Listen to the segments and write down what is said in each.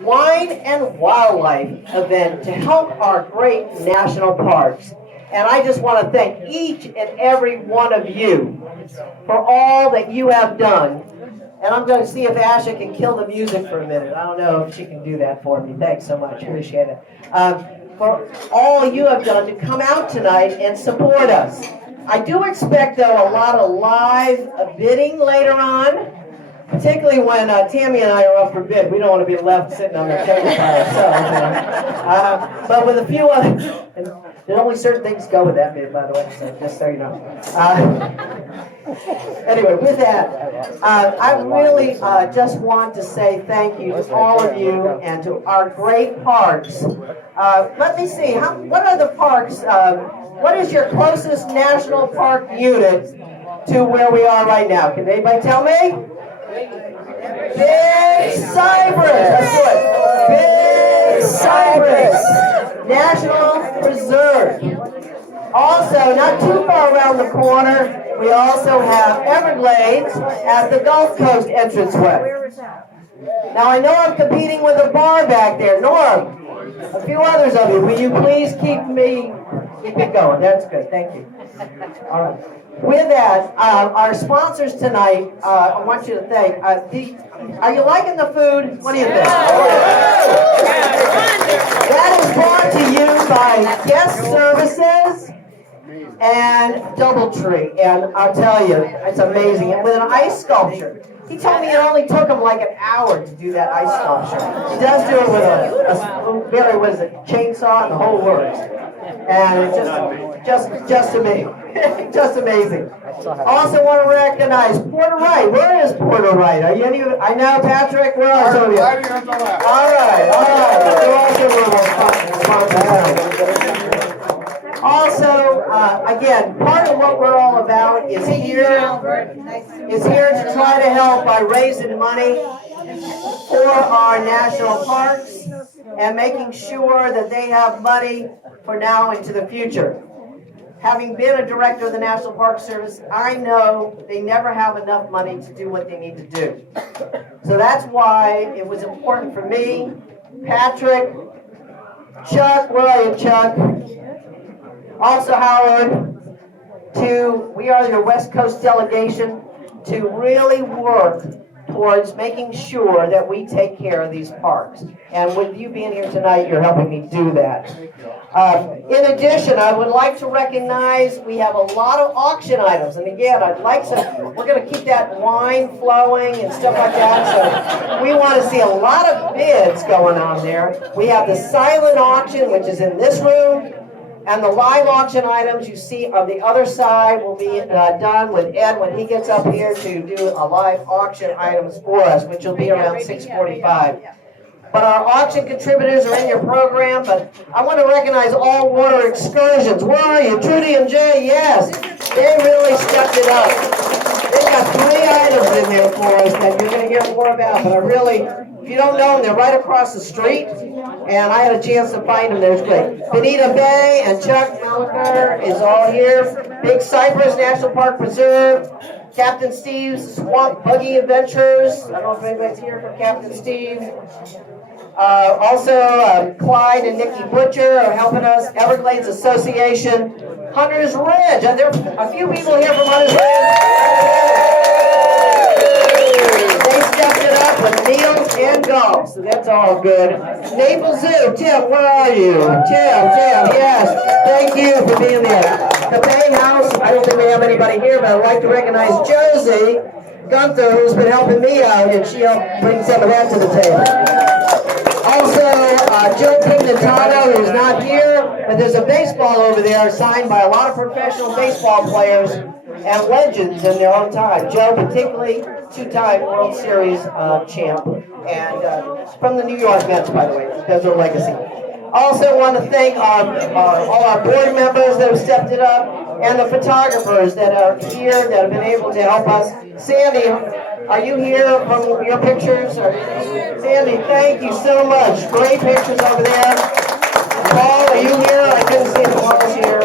wine and wildlife event to help our great national parks. And I just want to thank each and every one of you for all that you have done. And I'm going to see if Asha can kill the music for a minute. I don't know if she can do that for me. Thanks so much. Appreciate it. For all you have done to come out tonight and support us. I do expect, though, a lot of live bidding later on, particularly when Tammy and I are up for bid. We don't want to be left sitting on the table by ourselves. But with a few other, and there's only certain things go with that bid, by the way, so just so you know. Anyway, with that, I really just want to say thank you to all of you and to our great parks. Let me see, what are the parks, what is your closest national park unit to where we are right now? Can anybody tell me? Big Cypress, that's good. Big Cypress National Preserve. Also, not too far around the corner, we also have Everglades at the Gulf Coast entranceway. Now I know I'm competing with a bar back there. Norm, a few others of you, will you please keep it going? That's good, thank you. All right. With that, our sponsors tonight, I want you to thank. Are you liking the food? What do you think? That is brought to you by Guest Services and Doubletree. And I'll tell you, it's amazing. And with an ice sculpture. He told me it only took him like an hour to do that ice sculpture. He does do it with a very, what is it, chainsaw and the whole works. And it's just amazing. Just amazing. Also want to recognize Porter Wright. Where is Porter Wright? Are you any? I know Patrick. Where are some of you? All right. Also, again, part of what we're all about is here to try to help by raising money for our national parks and making sure that they have money for now into the future. Having been a director of the National Park Service, I know they never have enough money to do what they need to do. So that's why it was important for me, Patrick, Chuck, where are you, Chuck? Also Howard, we are your West Coast delegation, to really work towards making sure that we take care of these parks. And with you being here tonight, you're helping me do that. In addition, I would like to recognize we have a lot of auction items. And again, we're going to keep that wine flowing and stuff like that. So we want to see a lot of bids going on there. We have the silent auction, which is in this room. And the live auction items you see on the other side will be done with Ed when he gets up here to do a live auction items for us, which will be around 6:45. But our auction contributors are in your program, but I want to recognize All Water Excursions. Where are you? Trudy and Jay, yes. They really stepped it up. They've got 3 items in there for us that you're going to hear more about, but if you don't know them, they're right across the street, and I had a chance to find them. There's great. Benita Bay and Chuck Malaker is all here. Big Cypress National Park Preserve. Captain Steve's Swamp Buggy Adventures. I don't know if anybody's here for Captain Steve. Also, Clyde and Nikki Butcher are helping us. Everglades Association. Hunter's Ridge. And there are a few people here from Hunter's Ridge. They stepped it up with meals and golf, so that's all good. Naples Zoo, Tim, where are you? Tim, yes, thank you for being there. The Bay House, I don't think we have anybody here, but I'd like to recognize Josie Gunther, who's been helping me out, and she helped bring some of that to the table. Also, Joe Pignatano, who's not here, but there's a baseball over there signed by a lot of professional baseball players and legends in their own time. Joe, particularly 2-time World Series champ, and from the New York Mets, by the way. That's their legacy. Also want to thank all our board members that have stepped it up, and the photographers that are here that have been able to help us. Sandy, are you here from your pictures? Sandy, thank you so much. Great pictures over there. Paul, are you here? I couldn't see if Paul's here.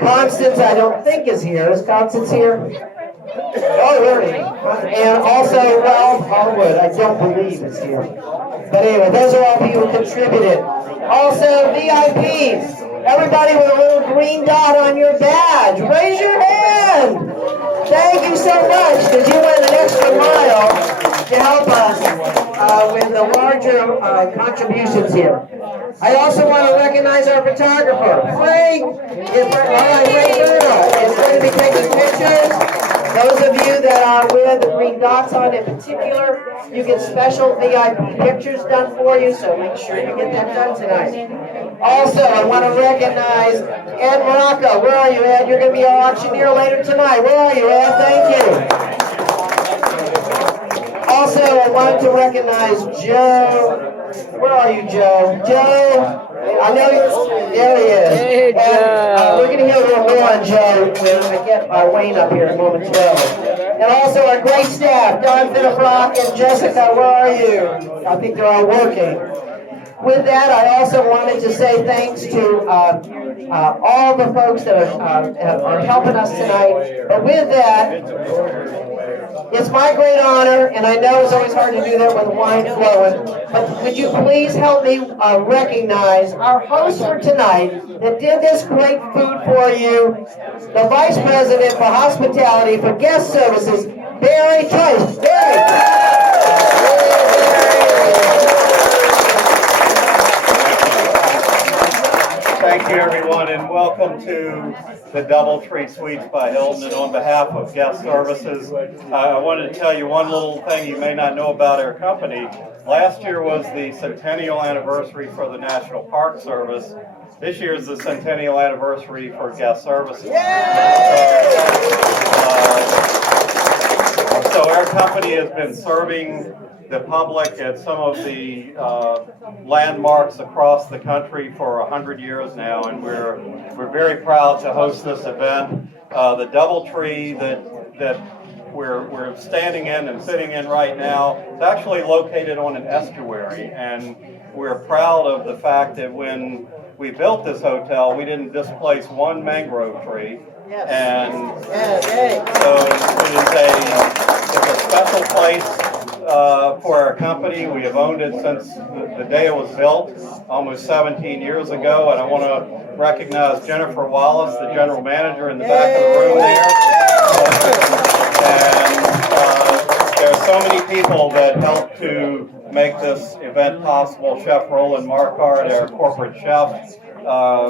Constance, I don't think is here. Is Constance here? Oh, really? And also Ralph Harwood, I don't believe is here. But anyway, those are all people who contributed. Also, VIPs. Everybody with a little green dot on your badge, raise your hand. Thank you so much, because you went an extra mile to help us with the larger contributions here. I also want to recognize our photographer, Frank. Ray Berna is going to be taking pictures. Those of you that are with the green dots on in particular, you get special VIP pictures done for you, so make sure you get that done tonight. Also, I want to recognize Ed Morocco. Where are you, Ed? You're going to be our auctioneer later tonight. Where are you, Ed? Thank you. Also, I want to recognize Joe. Where are you, Joe? Joe, I know there he is. Hey, Joe. And, we're going to hear a little more on Joe when I get our Wayne up here momentarily. And also our great staff, Don Finnefrock and Jessica, where are you? I think they're all working. With that, I also wanted to say thanks to all the folks that are helping us tonight. But with that, it's my great honor, and I know it's always hard to do that with wine flowing, but would you please help me recognize our host for tonight that did this great food for you, the Vice President for Hospitality for Guest Services, Barry Trice. Barry! Thank you, everyone, and welcome to the DoubleTree Suites by Hilton. And on behalf of Guest Services, I wanted to tell you one little thing you may not know about our company. Last year was the centennial anniversary for the National Park Service. This year is the centennial anniversary for Guest Services. So our company has been serving the public at some of the landmarks across the country for 100 years now, and we're very proud to host this event. The DoubleTree that we're standing in and sitting in right now is actually located on an estuary, and we're proud of the fact that when we built this hotel, we didn't displace one mangrove tree. And so it's a special place for our company. We have owned it since the day it was built, almost 17 years ago, and I want to recognize Jennifer Wallace, the general manager, in the back of the room there. And there are so many people that helped to make this event possible. Chef Roland Marquardt, our corporate chef,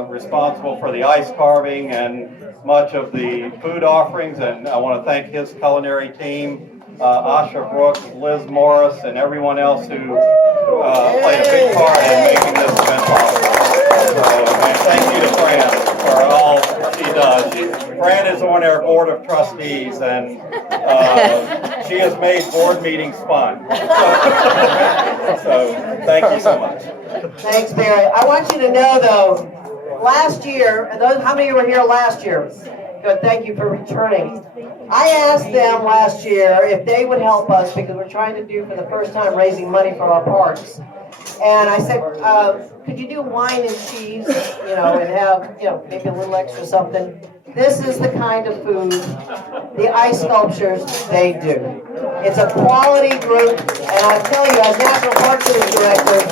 responsible for the ice carving and much of the food offerings, and I want to thank his culinary team. Asha Brooks, Liz Morris, and everyone else who played a big part in making this event possible. And thank you to Fran for all she does. Fran is on our board of trustees, and she has made board meetings fun. So thank you so much. Thanks, Barry. I want you to know, though, last year, how many were here last year? Good, thank you for returning. I asked them last year if they would help us, because we're trying to do for the first time raising money for our parks. And I said, could you do wine and cheese, and have, maybe a little extra something. This is the kind of food, the ice sculptures, they do. It's a quality group, and I tell you, as National Park Service Director,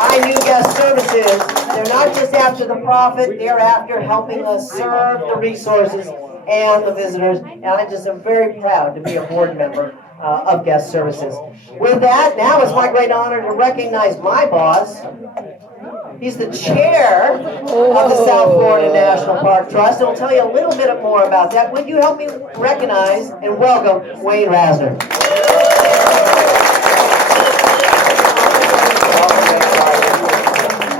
I knew Guest Services. They're not just after the profit, they're after helping us serve the resources and the visitors, and I just am very proud to be a board member of Guest Services. With that, now it's my great honor to recognize my boss. He's the chair of the South Florida National Park Trust, and I'll tell you a little bit more about that. Would you help me recognize and welcome Wayne Rasner?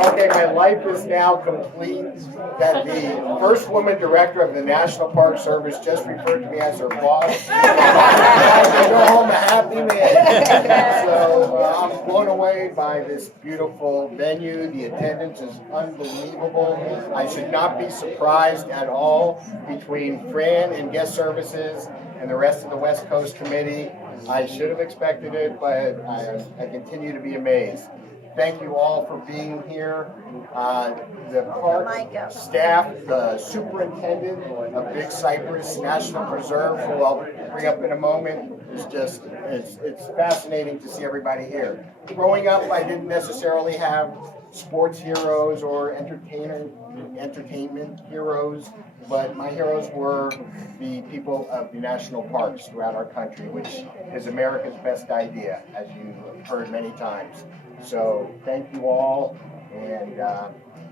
Okay, my life is now complete that the first woman director of the National Park Service just referred to me as her boss. I go home a happy man. So I'm blown away by this beautiful venue. The attendance is unbelievable. I should not be surprised at all between Fran and Guest Services and the rest of the West Coast Committee. I should have expected it, but I continue to be amazed. Thank you all for being here. The park staff, the superintendent of Big Cypress National Preserve, who I'll bring up in a moment, is just, it's fascinating to see everybody here. Growing up, I didn't necessarily have sports heroes or entertainment heroes, but my heroes were the people of the national parks throughout our country, which is America's best idea, as you've heard many times. So thank you all, and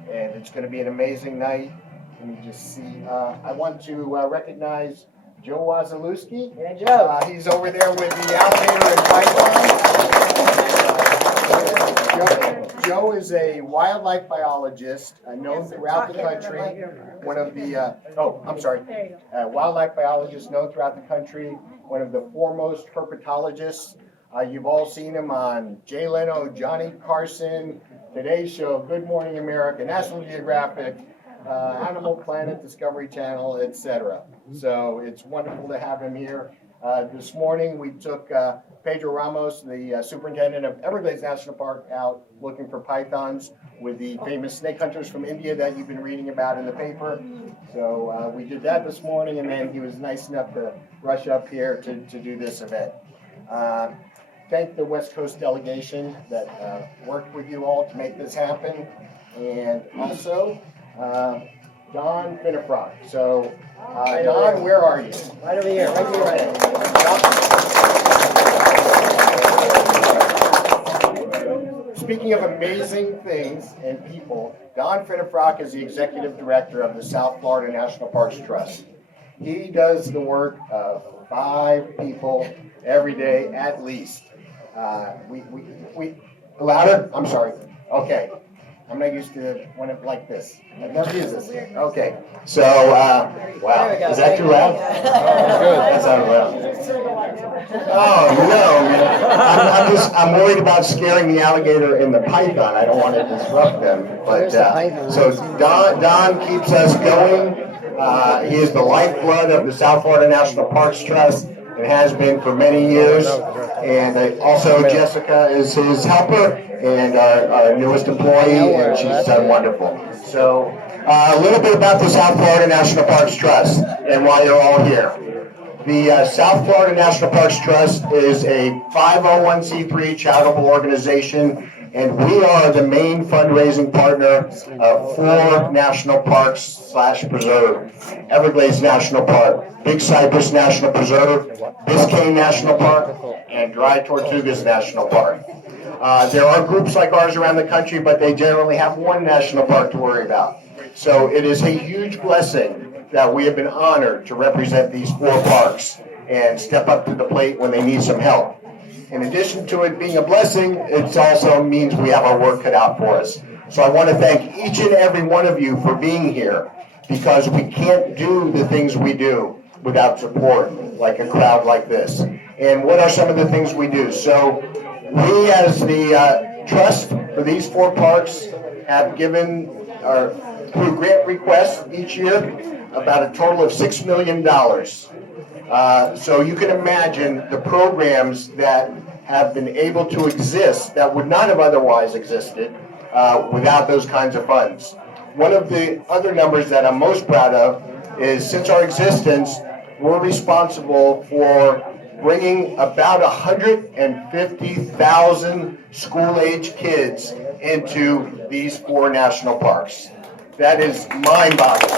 it's going to be an amazing night. Let me just see. I want to recognize Joe Wazalewski. Yeah, Joe. He's over there with the alligator and python. Joe is a wildlife biologist known throughout the country. One of the, wildlife biologist known throughout the country. One of the foremost herpetologists. You've all seen him on Jay Leno, Johnny Carson, Today Show, Good Morning America, National Geographic, Animal Planet, Discovery Channel, etc. So it's wonderful to have him here. This morning we took Pedro Ramos, the superintendent of Everglades National Park, out looking for pythons with the famous snake hunters from India that you've been reading about in the paper. So we did that this morning, and then he was nice enough to rush up here to do this event. Thank the West Coast delegation that worked with you all to make this happen, and also Don Finnefrock. So, Don, where are you? Right over here, right here. Speaking of amazing things and people, Don Finnefrock is the executive director of the South Florida National Parks Trust. He does the work of 5 people every day at least. Louder? I'm sorry. Okay. I'm not used to when it's like this. I've never used this. Okay. So, wow. Is that too loud? Oh, good. That sounded loud. Oh, no. I'm worried about scaring the alligator and the python. I don't want to disrupt them. But, so Don keeps us going. He is the lifeblood of the South Florida National Parks Trust. It has been for many years, and also Jessica is his helper and our newest employee, and she's done wonderful. So a little bit about the South Florida National Parks Trust and why you're all here. The South Florida National Parks Trust is a 501c3 charitable organization, and we are the main fundraising partner of 4 national parks / preserve. Everglades National Park, Big Cypress National Preserve, Biscayne National Park, and Dry Tortugas National Park. There are groups like ours around the country, but they generally have one national park to worry about. So it is a huge blessing that we have been honored to represent these 4 parks and step up to the plate when they need some help. In addition to it being a blessing, it also means we have our work cut out for us. So I want to thank each and every one of you for being here, because we can't do the things we do without support, like a crowd like this. And what are some of the things we do? So we, as the trust for these 4 parks, have given, through grant requests each year, about a total of $6 million. So you can imagine the programs that have been able to exist that would not have otherwise existed without those kinds of funds. One of the other numbers that I'm most proud of is, since our existence, we're responsible for bringing about 150,000 school-age kids into these 4 national parks. That is mind-boggling.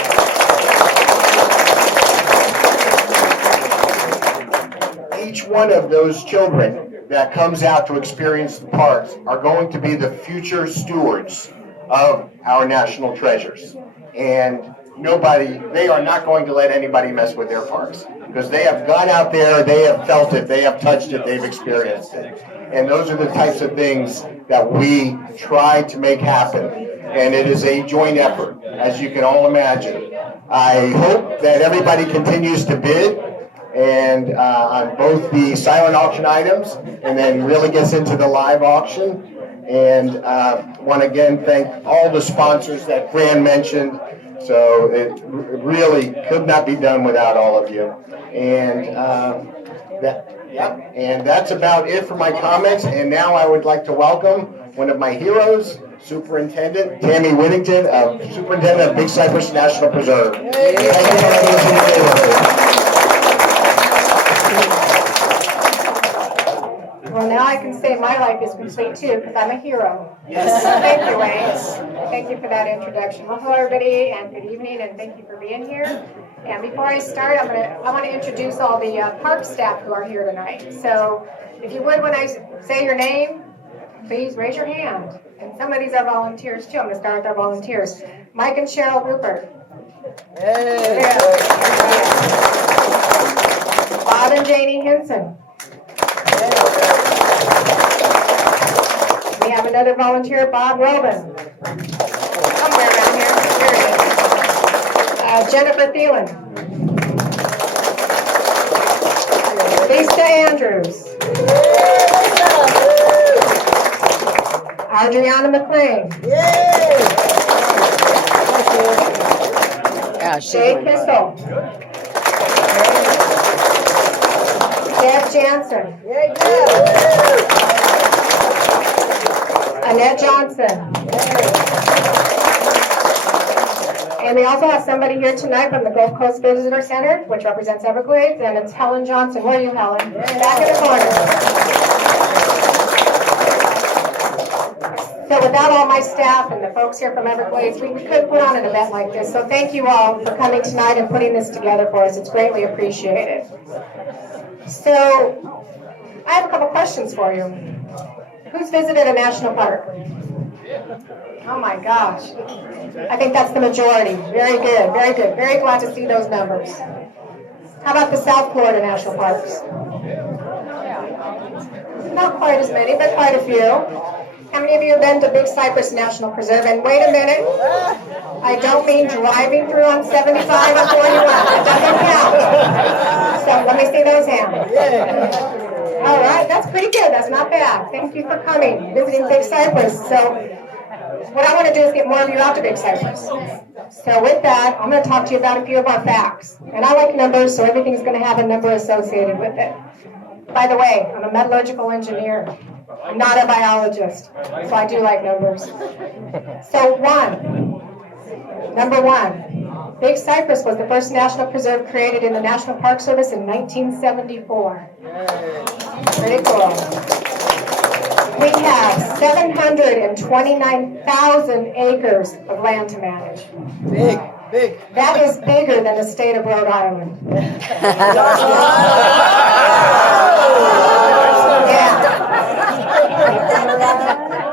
Each one of those children that comes out to experience the parks are going to be the future stewards of our national treasures. And they are not going to let anybody mess with their parks, because they have gone out there, they have felt it, they have touched it, they've experienced it. And those are the types of things that we try to make happen. And it is a joint effort, as you can all imagine. I hope that everybody continues to bid and on both the silent auction items, and then really gets into the live auction. And want to again thank all the sponsors that Fran mentioned. So it really could not be done without all of you. And and that's about it for my comments. And now I would like to welcome one of my heroes, Superintendent Tammy Whittington, Superintendent of Big Cypress National Preserve. Thank you for having us in the neighborhood. Well, now I can say my life is complete too, because I'm a hero. Yes. Thank you, Wayne. Thank you for that introduction. Well, hello, everybody, and good evening, and thank you for being here. And before I start, I want to introduce all the park staff who are here tonight. So, if you would, when I say your name, please raise your hand. And some of these are volunteers too. I'm going to start with our volunteers. Mike and Cheryl Rupert. Hey. Yeah. Bob and Janie Henson. We have another volunteer, Bob Robin. Somewhere around here. Here he is. Jennifer Thielen. Lisa Andrews. Adriana McLean. Shay Kissel. Deb Jansen. Annette Johnson. And we also have somebody here tonight from the Gulf Coast Visitor Center, which represents Everglades, and it's Helen Johnson. Where are you, Helen? Back in the corner. So without all my staff and the folks here from Everglades, we couldn't put on an event like this. So thank you all for coming tonight and putting this together for us. It's greatly appreciated. So I have a couple questions for you. Who's visited a national park? Oh my gosh. I think that's the majority. Very good, very good. Very glad to see those numbers. How about the South Florida National Parks? Not quite as many, but quite a few. How many of you have been to Big Cypress National Preserve? And wait a minute, I don't mean driving through on 75 or 41. That doesn't count. So let me see those hands. All right, that's pretty good. That's not bad. Thank you for coming, visiting Big Cypress. So what I want to do is get more of you out to Big Cypress. So with that, I'm going to talk to you about a few of our facts. And I like numbers, so everything's going to have a number associated with it. By the way, I'm a metallurgical engineer. I'm not a biologist, so I do like numbers. So number one, Big Cypress was the first national preserve created in the National Park Service in 1974. Pretty cool. We have 729,000 acres of land to manage. Big. That is bigger than the state of Rhode Island. Yeah.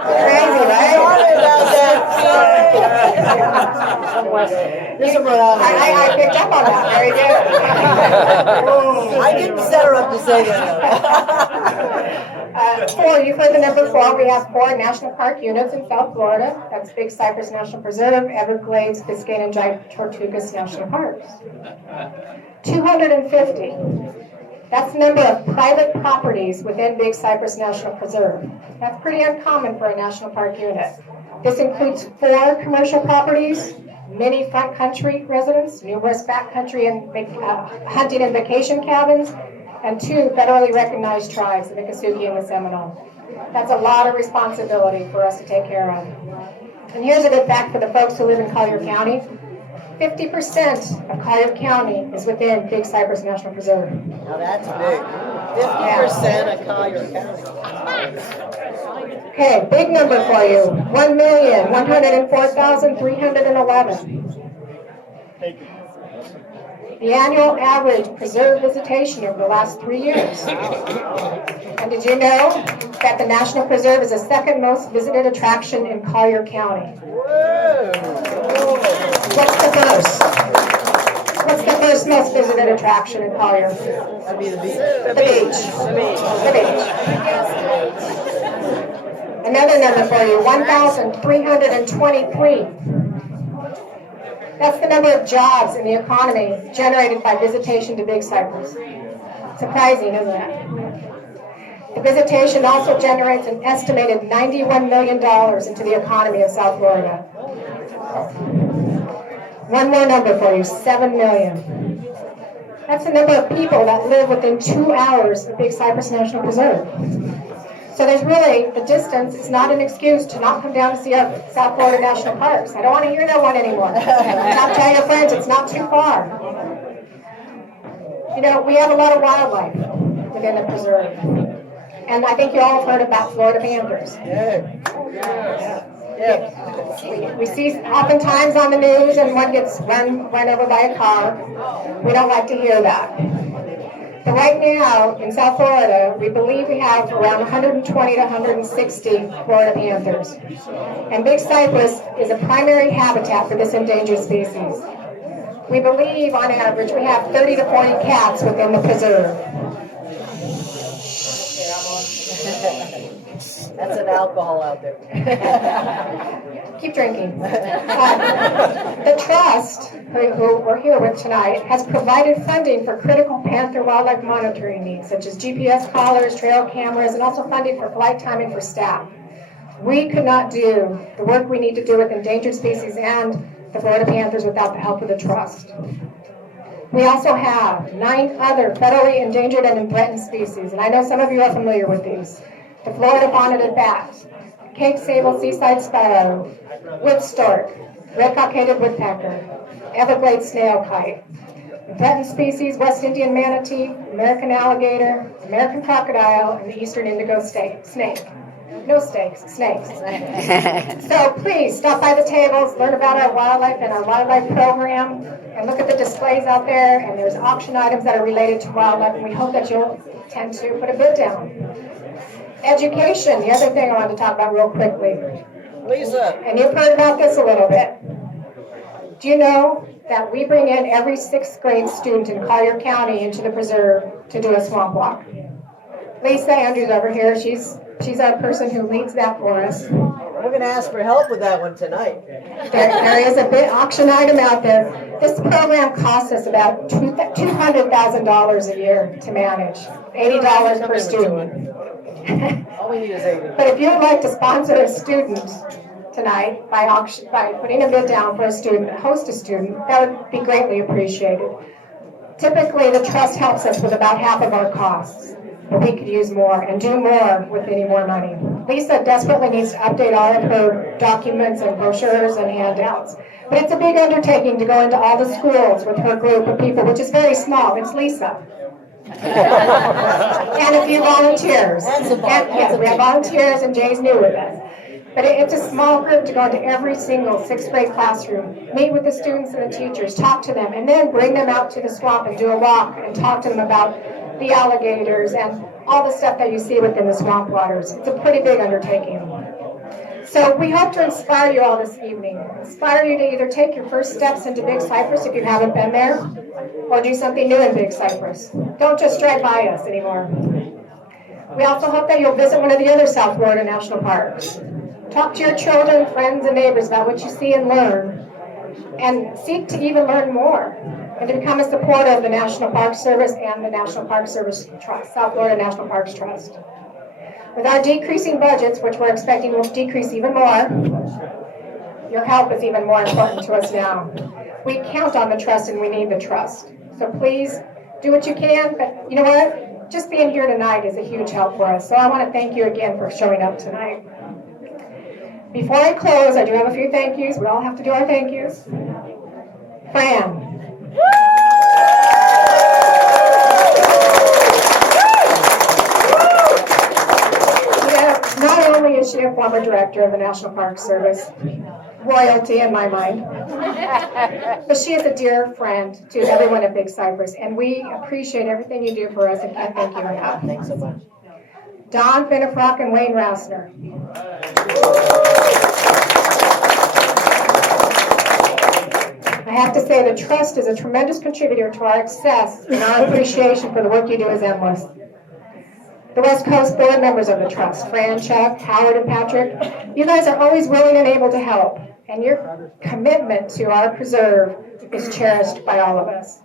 Crazy, right? I picked up on that. Very good. I didn't set her up to say that. 4, you've heard the number 4. We have 4 national park units in South Florida. That's Big Cypress National Preserve, Everglades, Biscayne, and Giant Tortugas National Parks. 250. That's the number of private properties within Big Cypress National Preserve. That's pretty uncommon for a national park unit. This includes 4 commercial properties, many front country residents, numerous backcountry and hunting and vacation cabins, and 2 federally recognized tribes, the Miccosukee and the Seminole. That's a lot of responsibility for us to take care of. And here's a good fact for the folks who live in Collier County. 50% of Collier County is within Big Cypress National Preserve. Now that's big. 50% of Collier County. Okay, big number for you. 1,104,311. The annual average preserve visitation over the last 3 years. And did you know that the National Preserve is the second most visited attraction in Collier County? What's the first? What's the first most visited attraction in Collier? That'd be the beach. The beach. The beach. Another number for you, 1,323. That's the number of jobs in the economy generated by visitation to Big Cypress. Surprising, isn't it? The visitation also generates an estimated $91 million into the economy of South Florida. One more number for you, 7 million. That's the number of people that live within 2 hours of Big Cypress National Preserve. So there's really, the distance is not an excuse to not come down to see our South Florida National Parks. I don't want to hear that one anymore. Now tell your friends it's not too far. You know, we have a lot of wildlife within the preserve. And I think you all have heard about Florida Panthers. We see oftentimes on the news and one gets run over by a car. We don't like to hear that. But right now in South Florida, we believe we have around 120 to 160 Florida Panthers. And Big Cypress is a primary habitat for this endangered species. We believe on average we have 30 to 40 cats within the preserve. That's an alcohol out there. Keep drinking. The trust, who we're here with tonight, has provided funding for critical panther wildlife monitoring needs, such as GPS collars, trail cameras, and also funding for flight timing for staff. We could not do the work we need to do with endangered species and the Florida Panthers without the help of the trust. We also have 9 other federally endangered and threatened species, and I know some of you are familiar with these. The Florida bonneted bat, Cape sable seaside sparrow, wood stork, red cockaded woodpecker, Everglades snail kite. Threatened species, West Indian manatee, American alligator, American crocodile, and the eastern indigo snake. No snakes. So please stop by the tables, learn about our wildlife and our wildlife program, and look at the displays out there, and there's auction items that are related to wildlife, and we hope that you'll tend to put a bid down. Education, the other thing I want to talk about real quickly. Lisa. And you've heard about this a little bit. Do you know that we bring in every 6th grade student in Collier County into the preserve to do a swamp walk? Lisa Andrews over here, she's our person who leads that for us. We're going to ask for help with that one tonight. There is a big auction item out there. This program costs us about $200,000 a year to manage, $80 per student. All we need is 80. But if you would like to sponsor a student tonight by putting a bid down for a student, host a student, that would be greatly appreciated. Typically, the trust helps us with about half of our costs, but we could use more and do more with any more money. Lisa desperately needs to update all of her documents and brochures and handouts. But it's a big undertaking to go into all the schools with her group of people, which is very small. It's Lisa. And a few volunteers. Yes, we have volunteers, and Jay's new with us. But it's a small group to go into every single 6th grade classroom, meet with the students and the teachers, talk to them, and then bring them out to the swamp and do a walk and talk to them about the alligators and all the stuff that you see within the swamp waters. It's a pretty big undertaking. So we hope to inspire you all this evening. Inspire you to either take your first steps into Big Cypress if you haven't been there, or do something new in Big Cypress. Don't just drive by us anymore. We also hope that you'll visit one of the other South Florida national parks. Talk to your children, friends, and neighbors about what you see and learn, and seek to even learn more, and to become a supporter of the National Park Service and the National Park Service Trust, South Florida National Parks Trust. With our decreasing budgets, which we're expecting will decrease even more, your help is even more important to us now. We count on the trust, and we need the trust. So please do what you can, but you know what? Just being here tonight is a huge help for us. So I want to thank you again for showing up tonight. Before I close, I do have a few thank yous. We all have to do our thank yous. Fran. Not only is she a former director of the National Park Service, royalty in my mind, but she is a dear friend to everyone at Big Cypress, and we appreciate everything you do for us, and I thank you enough. Thanks so much. Don Finnefrock and Wayne Rassner. I have to say the trust is a tremendous contributor to our success, and our appreciation for the work you do is endless. The West Coast board members of the trust, Fran, Chuck, Howard, and Patrick, you guys are always willing and able to help, and your commitment to our preserve is cherished by all of us.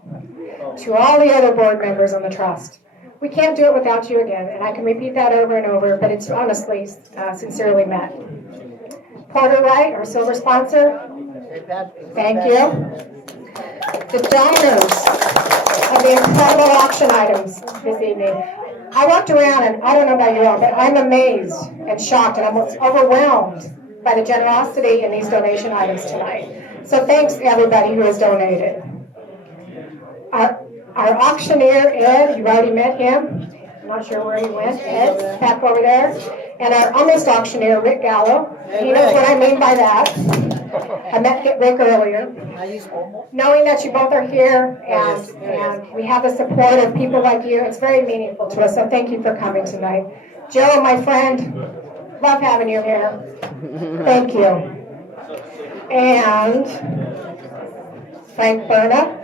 To all the other board members on the trust, we can't do it without you again, and I can repeat that over and over, but it's honestly, sincerely meant. Porter Wright, our silver sponsor, thank you. The donors of the incredible auction items this evening. I walked around, and I don't know about you all, but I'm amazed and shocked and almost overwhelmed by the generosity in these donation items tonight. So thanks to everybody who has donated. Our auctioneer, Ed, you've already met him. not sure where he went, Ed, back over there, and our almost auctioneer, Rick Gallo. He knows what I mean by that. I met Rick earlier. Knowing that you both are here and we have the support of people like you, it's very meaningful to us, so thank you for coming tonight. Joe, my friend, love having you here. Thank you. And Frank Berna.